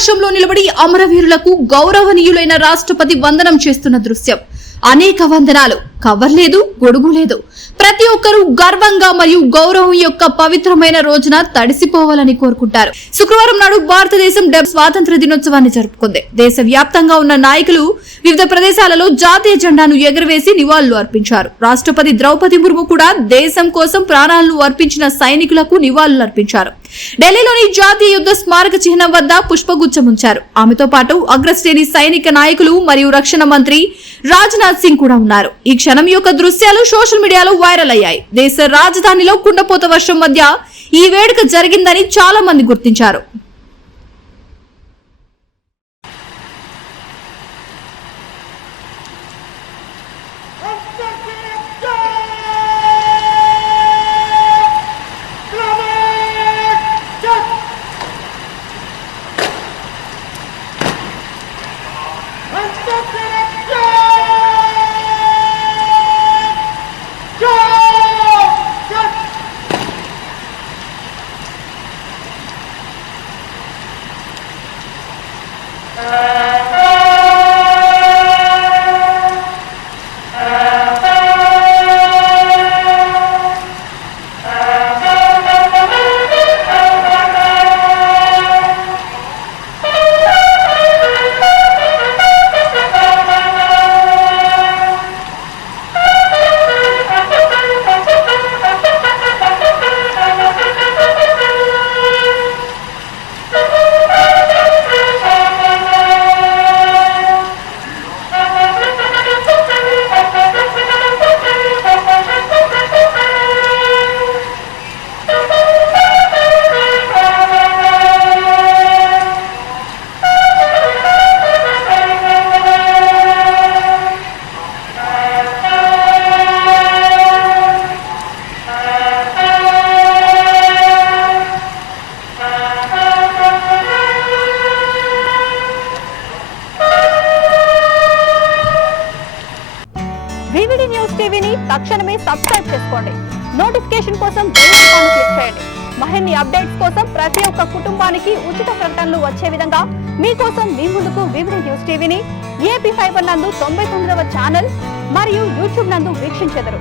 వర్షంలో నిలబడి అమరవీరులకు గౌరవనీయులైన రాష్ట్రపతి వందనం చేస్తున్న దృశ్యం. అనేక వందనాలు. కవర్ లేదు, గొడుగు లేదు. ప్రతి ఒక్కరూ గర్వంగా మరియు గౌరవం యొక్క పవిత్రమైన రోజున తడిసిపోవాలని కోరుకుంటారు. శుక్రవారం నాడు భారతదేశం స్వాతంత్ర దినోత్సవాన్ని జరుపుకుంది. దేశవ్యాప్తంగా ఉన్న నాయకులు వివిధ ప్రదేశాలలో జాతీయ జెండాను ఎగురవేసి నివాళులు అర్పించారు. రాష్ట్రపతి ద్రౌపది ముర్ము కూడా దేశం కోసం ప్రాణాలను అర్పించిన సైనికులకు నివాళులు అర్పించారు. ఢిల్లీలోని జాతీయ యుద్ధ స్మారక చిహ్నం వద్ద పుష్పగుచ్చం ఉంచారు. ఆమెతో పాటు అగ్రశ్రేణి సైనిక నాయకులు మరియు రక్షణ మంత్రి రాజ్నాథ్ సింగ్ కూడా ఉన్నారు. ఈ క్షణం యొక్క దృశ్యాలు సోషల్ మీడియాలో వైరల్ అయ్యాయి. దేశ రాజధానిలో కుండపోత వర్షం మధ్య ఈ వేడుక జరిగిందని చాలా మంది గుర్తించారు. వివిడి న్యూస్ టీవీని తక్షణమే సబ్స్క్రైబ్ చేసుకోండి. నోటిఫికేషన్ కోసం బెల్ ఐకాన్ క్లిక్ చేయండి. మరిన్ని అప్డేట్స్ కోసం ప్రతి ఒక్క కుటుంబానికి ఉచిత ప్రకటనలు వచ్చే విధంగా మీకోసం మీ ముందుకు వివిడి న్యూస్ టీవీని AP ఫైబర్ నందు 99వ ఛానల్ మరియు యూట్యూబ్ నందు వీక్షించెదరు.